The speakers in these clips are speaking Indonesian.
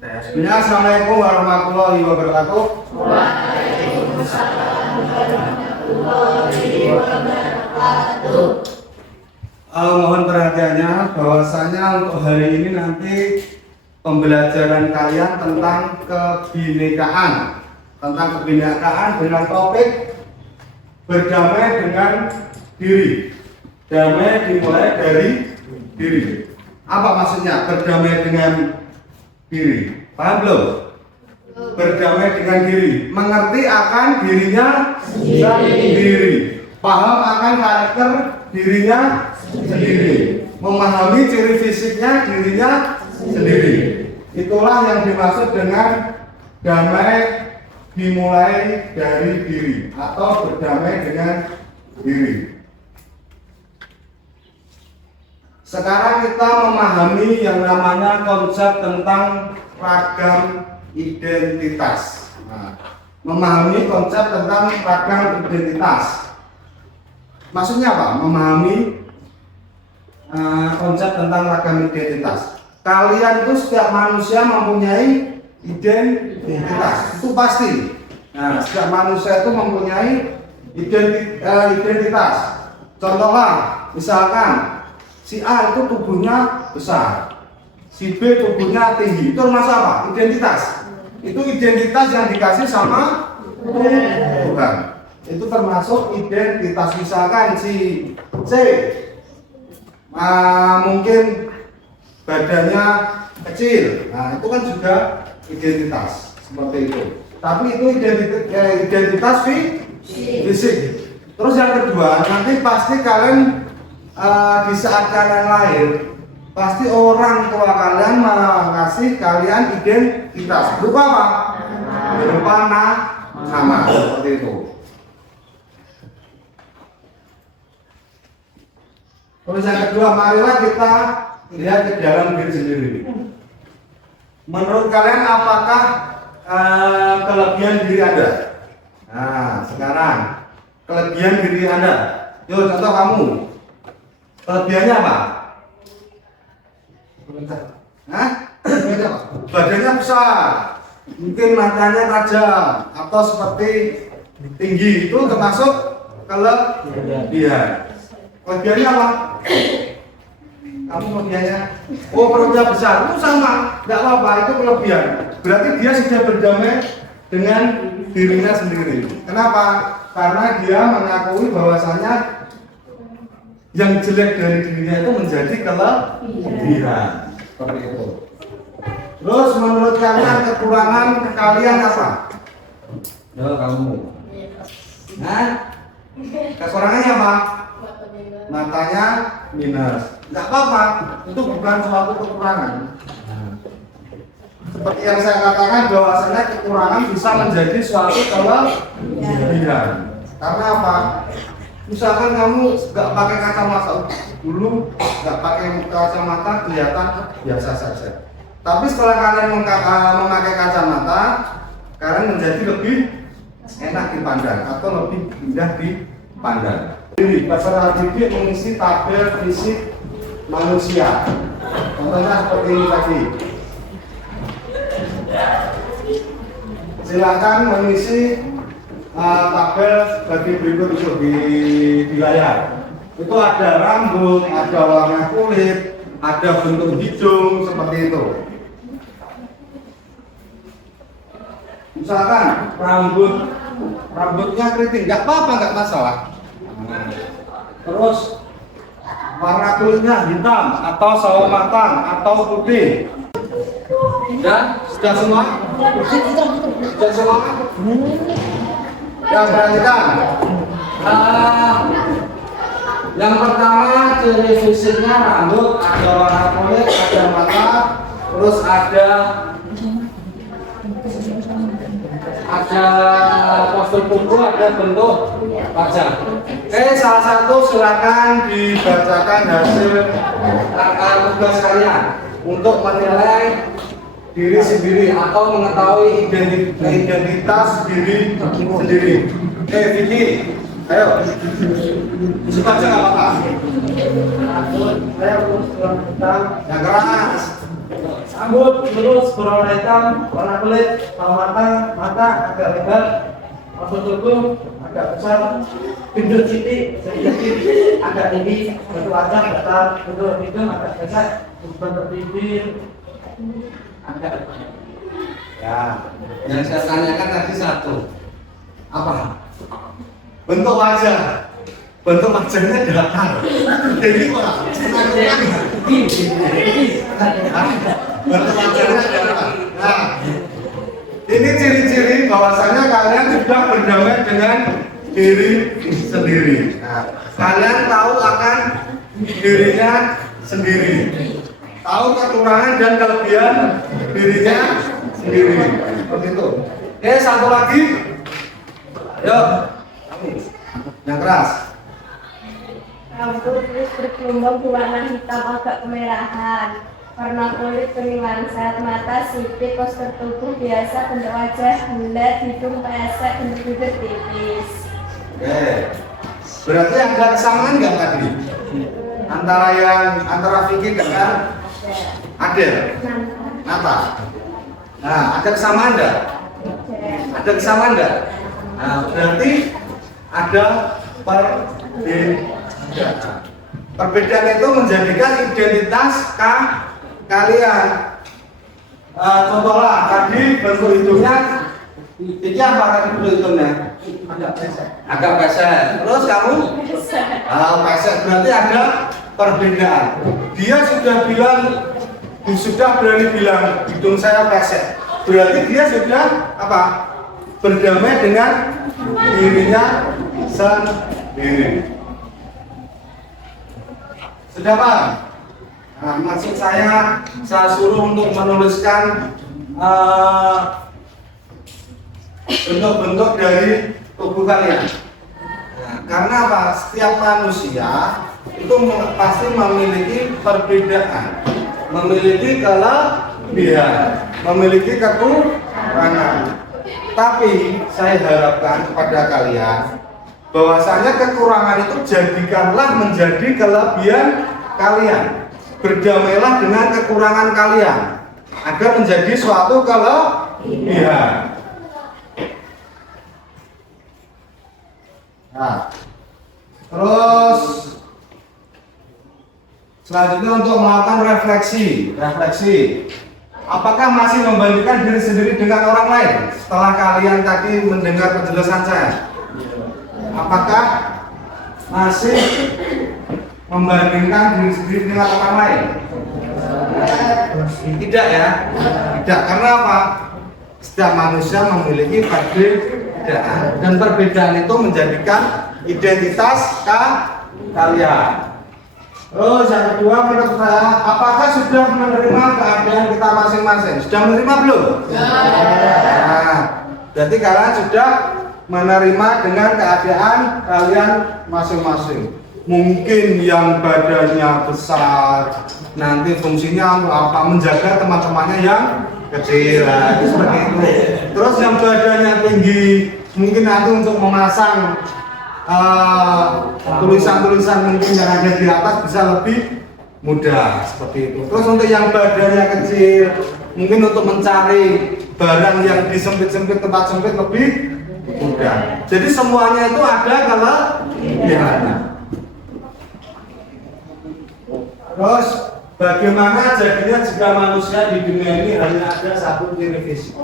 Assalamualaikum warahmatullahi wabarakatuh. Waalaikumsalam warahmatullahi wabarakatuh. Mohon perhatiannya bahwasanya untuk hari ini nanti pembelajaran kalian tentang kebinekaan dengan topik berdamai dengan diri. Damai dimulai dari diri. Apa maksudnya berdamai dengan diri? Paham belum? Berdamai dengan diri, mengerti akan dirinya sendiri, paham akan karakter dirinya sendiri, memahami ciri fisiknya dirinya sendiri. Itulah yang dimaksud dengan damai dimulai dari diri atau berdamai dengan diri. Sekarang kita memahami yang namanya konsep tentang ragam identitas. Memahami konsep tentang ragam identitas. Maksudnya apa? Memahami konsep tentang ragam identitas. Kalian itu setiap manusia mempunyai identitas, itu pasti. Nah, setiap manusia itu mempunyai identitas. Contohlah, misalkan si A itu tubuhnya besar, si B tubuhnya tinggi, itu termasuk apa? Identitas. Itu identitas yang dikasih sama Tuhan. Itu termasuk identitas. Misalkan si C mungkin badannya kecil, nah itu kan juga identitas seperti itu. Tapi itu identitas fisik. Terus yang kedua, nanti pasti kalian di saat kalian lahir, pasti orang tua kalian mengasih kalian identitas. Berupa apa? Berupa nama, seperti itu. Terus yang kedua, marilah kita lihat ke dalam diri sendiri. Menurut kalian apakah kelebihan diri Anda? Nah, sekarang kelebihan diri Anda. Yuk, contoh kamu. Kelebihannya apa? Hah? Badannya besar, mungkin matanya tajam, atau seperti tinggi, itu termasuk kelebihan. Kelebihannya apa? Kamu kelebihannya? Oh, perutnya besar, itu sama, tidak apa-apa, itu kelebihan. Berarti dia sudah berdamai dengan dirinya sendiri. Kenapa? Karena dia mengakui bahwasanya yang jelek dari dirinya itu menjadi kelebihan. Seperti itu. Terus menurut kalian kekurangan kalian apa? Ya kamu. Nah, kekurangannya apa? Matanya minus. Enggak apa-apa, itu bukan suatu kekurangan. Seperti yang saya katakan bahwasanya kekurangan bisa menjadi suatu kelebihan. Karena apa? Misalkan kamu nggak pakai kacamata dulu, nggak pakai kacamata kelihatan biasa saja. Tapi setelah kalian memakai kacamata, kalian menjadi lebih enak dipandang atau lebih indah dipandang. Jadi peserta didik mengisi tabel fisik manusia. Contohnya seperti ini tadi. Silakan mengisi tabel sebagai berikut itu di layar. Itu ada rambut, ada warna kulit, ada bentuk hidung seperti itu. Misalkan rambutnya keriting, nggak apa-apa, nggak masalah. Terus warna kulitnya hitam atau sawo matang atau putih. Dan sudah semua? Sudah semua? Ya, perhatikan. Yang pertama ciri fisiknya rambut, ada warna kulit, ada mata, terus ada postur tubuh, ada bentuk wajah. Oke, salah satu silakan dibacakan hasil tugas kalian untuk menilai diri sendiri atau mengetahui identitas diri sendiri. Oke, Vicky, ayo. Suka aja nggak apa-apa. Ayo, yang keras. rambut lurus berwarna hitam, warna kulit sama mata agak lebar, rambut tubuh agak besar, gendut titik sedikit agak tinggi, bentuk wajah datar, bentuk hidung agak besar, bentuk bibir agak. Ya, yang saya tanyakan tadi satu, apa? Bentuk wajah. Bentuk wajahnya datar. Jadi Pak, bentuk wajahnya datar. Nah, ini ciri-ciri bahwasanya kalian sudah berdamai dengan diri sendiri. Nah, kalian tahu akan dirinya sendiri, tahu kekurangan dan kelebihan dirinya sendiri. Seperti itu. Oke, satu lagi. Yuk, yang keras. Rambut terus bergelombang berwarna hitam agak kemerahan. Warna kulit kuning langsat, mata sipit, postur tubuh biasa, bentuk wajah bulat, hidung pesek, bentuk bibir tipis. Oke. Berarti ada kesamaan nggak tadi? Antara Vicky dengan Adel? Nata. Nah, ada kesamaan nggak? Ada kesamaan nggak? Nah, berarti ada perbedaan. Perbedaan itu menjadikan identitas kalian. Contohlah tadi bentuk hidungnya, ini apa tadi bentuk hidungnya? Agak pesek. Terus kamu? Pesek. Berarti ada perbedaan. Dia sudah berani bilang hidung saya pesek. Berarti dia sudah apa? Berdamai dengan dirinya sendiri. Sudah paham? Nah, maksud saya suruh untuk menuliskan bentuk-bentuk dari tubuh kalian. Nah, karena apa? Setiap manusia itu pasti memiliki perbedaan, memiliki kelebihan, memiliki kekurangan. Tapi saya harapkan kepada kalian bahwasanya kekurangan itu jadikanlah menjadi kelebihan kalian. Berdamailah dengan kekurangan kalian agar menjadi suatu kelebihan. Nah, terus selanjutnya untuk melakukan refleksi. Apakah masih membandingkan diri sendiri dengan orang lain setelah kalian tadi mendengar penjelasan saya? Apakah masih membandingkan diri sendiri dengan orang lain? Tidak ya? Tidak, karena apa? Setiap manusia memiliki perbedaan dan perbedaan itu menjadikan identitas kalian. Terus yang kedua menurut saya, apakah sudah menerima keadaan kita masing-masing? Sudah menerima belum? Nah, berarti kalian sudah menerima dengan keadaan kalian masing-masing. Mungkin yang badannya besar nanti fungsinya untuk apa? Menjaga teman-temannya yang kecil, seperti itu. Terus yang badannya tinggi mungkin nanti untuk memasang tulisan-tulisan mungkin yang ada di atas bisa lebih mudah, seperti itu. Terus untuk yang badannya kecil mungkin untuk mencari barang yang disempit-sempit, tempat sempit lebih mudah. Jadi semuanya itu ada kelebihannya. Terus bagaimana jadinya jika manusia di dunia ini hanya ada satu ciri fisik?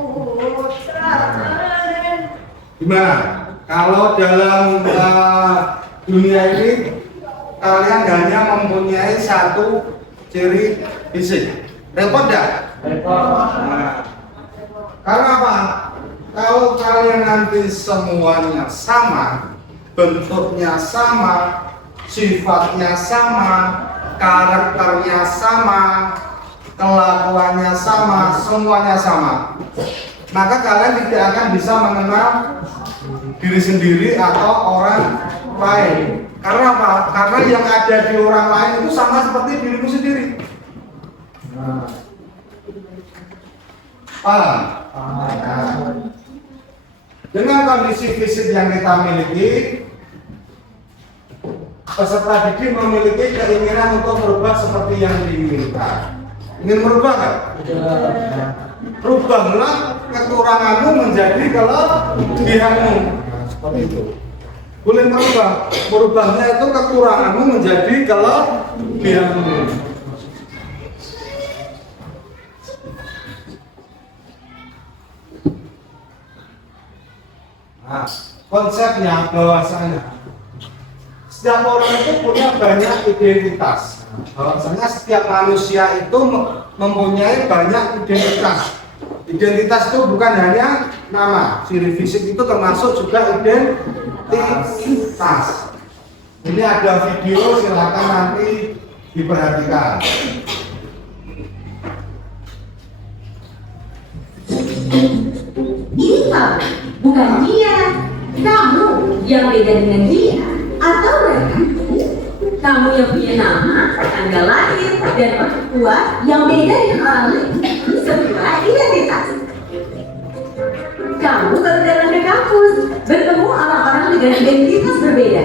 Gimana? Kalau dalam dunia ini kalian hanya mempunyai satu ciri fisik, repot enggak? Repot. Nah, karena apa? Kalau kalian nanti semuanya sama, bentuknya sama, sifatnya sama, karakternya sama, kelakuannya sama, semuanya sama, maka kalian tidak akan bisa mengenal diri sendiri atau orang lain. Karena apa? Karena yang ada di orang lain itu sama seperti dirimu sendiri. Nah. Paham? Nah. Dengan kondisi fisik yang kita miliki, peserta didik memiliki keinginan untuk berubah seperti yang diinginkan. Ingin merubah nggak? Rubahlah kekuranganmu menjadi kelebihanmu. Nah, seperti itu. Boleh merubahnya itu kekuranganmu menjadi kelebihanmu. Nah, konsepnya bahwasanya setiap orang itu punya banyak identitas. Bahwasanya setiap manusia itu mempunyai banyak identitas. Identitas itu bukan hanya nama, ciri fisik itu termasuk juga identitas. Ini ada video, silakan nanti diperhatikan. Ini kamu, bukan dia. Kamu yang beda dengan dia atau mereka. Kamu yang punya nama, tanggal lahir, dan orang tua yang beda dengan orang lain. Sebuah identitas. Kamu baru datang ke kampus, bertemu orang-orang dengan identitas berbeda.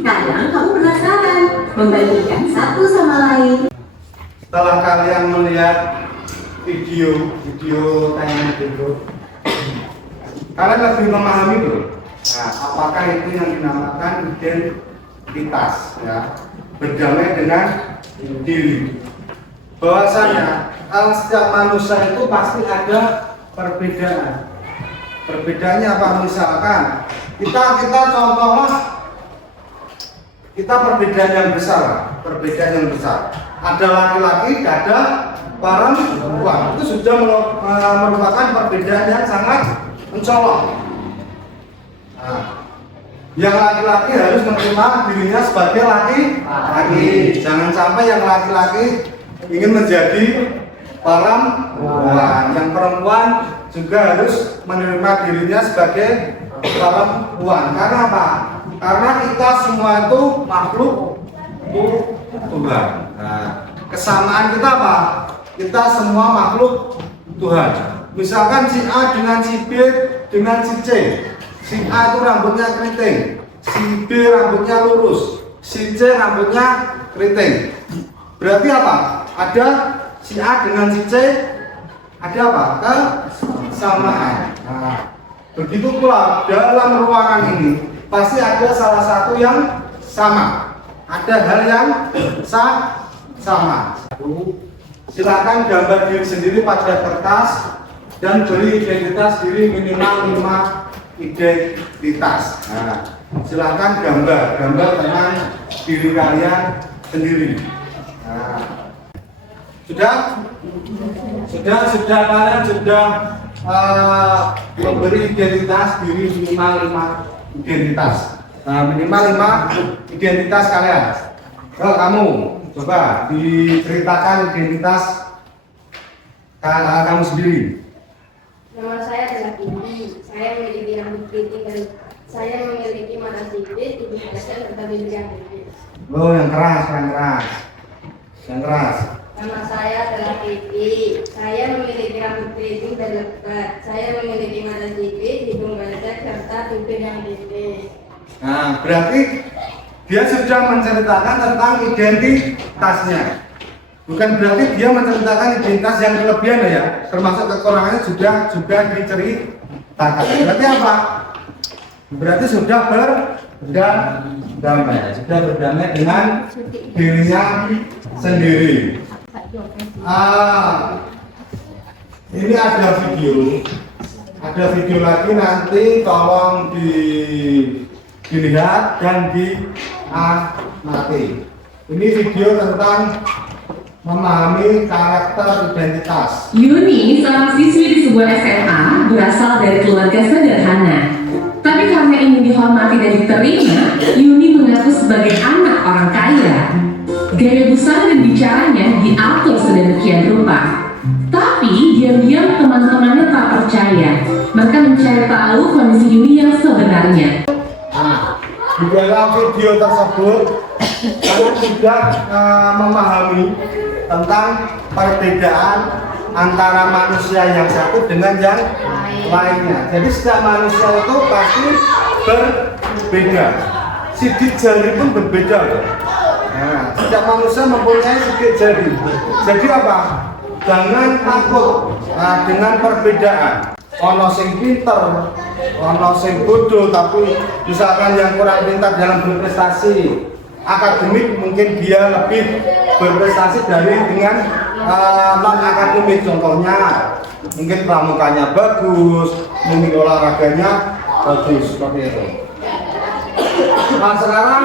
Kadang kamu penasaran, membandingkan satu sama lain. Setelah kalian melihat video tayangan itu, kalian lebih memahami belum? Nah, apakah itu yang dinamakan identitas, ya? Berdamai dengan diri. Bahwasanya setiap manusia itu pasti ada perbedaan. Perbedaannya apa? Misalkan kita contohlah, kita perbedaan yang besar. Ada laki-laki, ada perempuan. Itu sudah merupakan perbedaan yang sangat mencolok. Nah, yang laki-laki harus menerima dirinya sebagai laki-laki. Jangan sampai yang laki-laki ingin menjadi perempuan. Yang perempuan juga harus menerima dirinya sebagai perempuan. Karena apa? Karena kita semua itu makhluk Tuhan. Nah, kesamaan kita apa? Kita semua makhluk Tuhan. Misalkan si A dengan si B dengan si C. Si A itu rambutnya keriting, si B rambutnya lurus, si C rambutnya keriting. Berarti apa? Ada si A dengan si C, ada apa? Kesamaan. Nah, begitu pula dalam ruangan ini pasti ada salah satu yang sama. Ada hal yang sama. Silakan gambar diri sendiri pada kertas dan beri identitas diri minimal 5 identitas. Nah, silakan gambar tentang diri kalian sendiri. Nah, sudah kalian sudah memberi identitas diri minimal 5 identitas. Nah, minimal 5 identitas kalian. Kalau kamu coba diceritakan identitas kamu sendiri. Nama saya adalah Kiki. Saya memiliki rambut keriting dan saya memiliki mata sipit, hidung besar, serta bibir yang tipis. Oh, yang keras. Nama saya adalah Kiki. Saya memiliki rambut keriting dan lebat. Saya memiliki mata sipit, hidung besar, serta bibir yang tipis. Nah, berarti dia sudah menceritakan tentang identitasnya. Bukan berarti dia menceritakan identitas yang kelebihan ya, termasuk kekurangannya juga diceritakan. Berarti apa? Berarti sudah berdamai dengan dirinya sendiri. Ini ada video lagi, nanti tolong dilihat dan diamati. Ini video tentang memahami karakter identitas. Yuni, seorang siswi di sebuah SMA, berasal dari keluarga sederhana. Tapi karena ingin dihormati dan diterima, Yuni mengaku sebagai anak orang kaya. Gaya busana dan bicaranya diatur sedemikian rupa. Tapi diam-diam teman-temannya tak percaya. Mereka mencari tahu kondisi Yuni yang sebenarnya. Di dalam video tersebut, kalian sudah memahami tentang perbedaan antara manusia yang satu dengan yang lainnya. Jadi setiap manusia itu pasti berbeda. Sidik jari pun berbeda. Nah, setiap manusia mempunyai sidik jari. Jadi apa? jangan takut dengan perbedaan. Ono sing pinter, ono sing bodoh, tapi misalkan yang kurang pintar dalam berprestasi akademik mungkin dia lebih berprestasi dengan non akademik. Contohnya mungkin pramukanya bagus, mungkin olahraganya bagus, seperti itu. Nah sekarang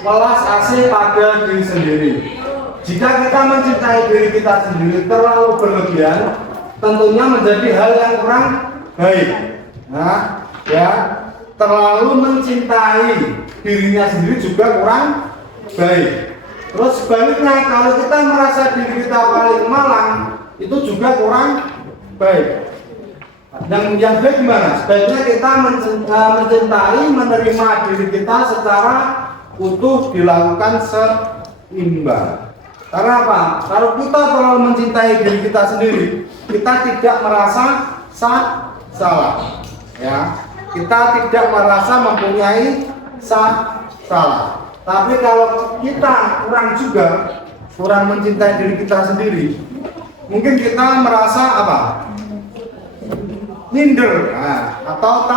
welas asih pada diri sendiri. Jika kita mencintai diri kita sendiri terlalu berlebihan, tentunya menjadi hal yang kurang baik. Nah, ya, terlalu mencintai dirinya sendiri juga kurang baik. Terus sebaliknya, kalau kita merasa diri kita paling malang, itu juga kurang baik. Yang baik gimana? Sebaiknya kita mencintai, menerima diri kita secara utuh, dilakukan seimbang. Karena apa? Kalau kita terlalu mencintai diri kita sendiri, kita tidak merasa salah. Ya, kita tidak merasa mempunyai salah. Tapi kalau kita kurang mencintai diri kita sendiri, mungkin kita merasa apa? Minder, atau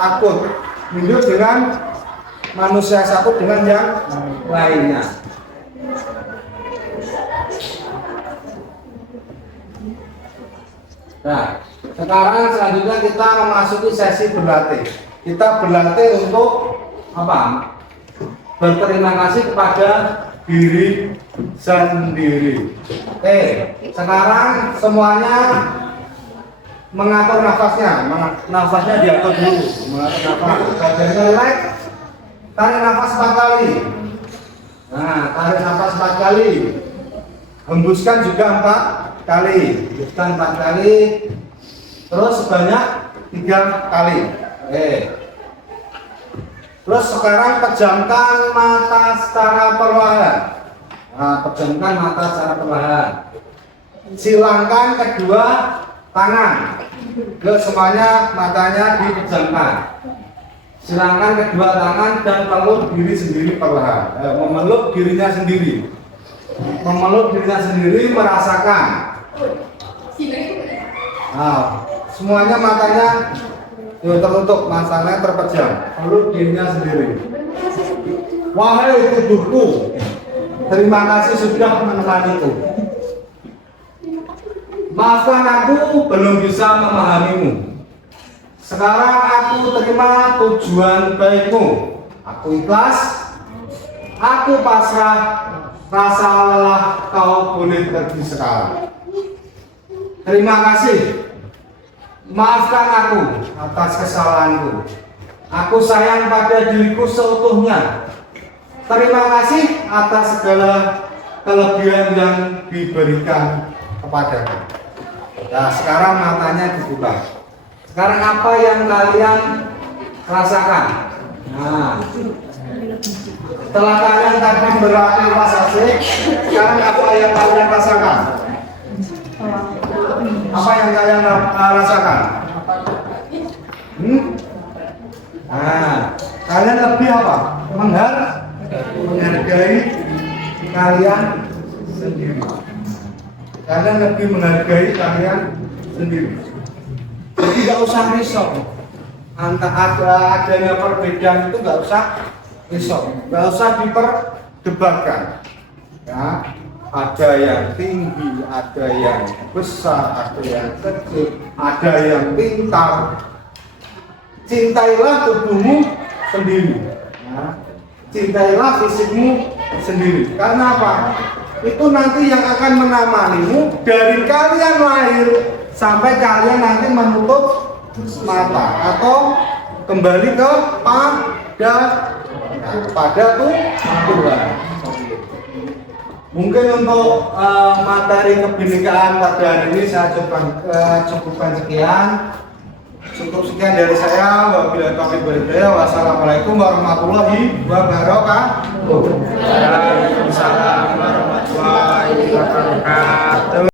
takut. Minder dengan manusia satu dengan yang lainnya. Nah, sekarang selanjutnya kita memasuki sesi berlatih. Kita berlatih untuk apa? Berterima kasih kepada diri sendiri. Oke, sekarang semuanya mengatur nafasnya. Nafasnya diatur dulu. Mengatur nafas. Badannya relax. Tarik nafas 4 kali. Nah, tarik nafas 4 kali. Hembuskan juga 4 kali. Hembuskan 4 kali. Terus sebanyak 3 kali. Oke. Terus sekarang pejamkan mata secara perlahan. Nah, pejamkan mata secara perlahan. Silangkan kedua tangan. Semuanya matanya dipejamkan. Silangkan kedua tangan dan peluk diri sendiri perlahan. Memeluk dirinya sendiri. Memeluk dirinya sendiri, merasakan. Nah, semuanya matanya tertutup, matanya terpejam. Peluk dirinya sendiri. Wahai tubuhku, terima kasih sudah menemaniku. Maafkan aku belum bisa memahamimu. Sekarang aku terima tujuan baikmu. Aku ikhlas. Aku pasrah. Rasa lelah kau boleh pergi sekarang. Terima kasih. Maafkan aku atas kesalahanku. Aku sayang pada diriku seutuhnya. Terima kasih atas segala kelebihan yang diberikan kepadaku. Nah, sekarang matanya dibuka. Sekarang apa yang kalian rasakan? Nah, setelah kalian tadi berlatih pas asik, sekarang apa yang kalian rasakan? Apa yang kalian rasakan? Nah, kalian lebih apa? Menghargai kalian sendiri. Kalian lebih menghargai kalian sendiri. Jadi nggak usah risau. Adanya perbedaan itu nggak usah risau, nggak usah diperdebatkan. Ya, ada yang tinggi, ada yang besar, ada yang kecil, ada yang pintar. Cintailah tubuhmu sendiri. Ya. Cintailah fisikmu sendiri. Karena apa? Itu nanti yang akan menemanimu dari kalian lahir sampai kalian nanti menutup mata atau kembali pada Tuhan. Mungkin untuk materi kebinekaan pada hari ini saya cukupkan sekian. Cukup sekian dari saya. Wabillahi taufiq wal hidayah. Wassalamualaikum warahmatullahi wabarakatuh. Waalaikumsalam warahmatullahi wabarakatuh.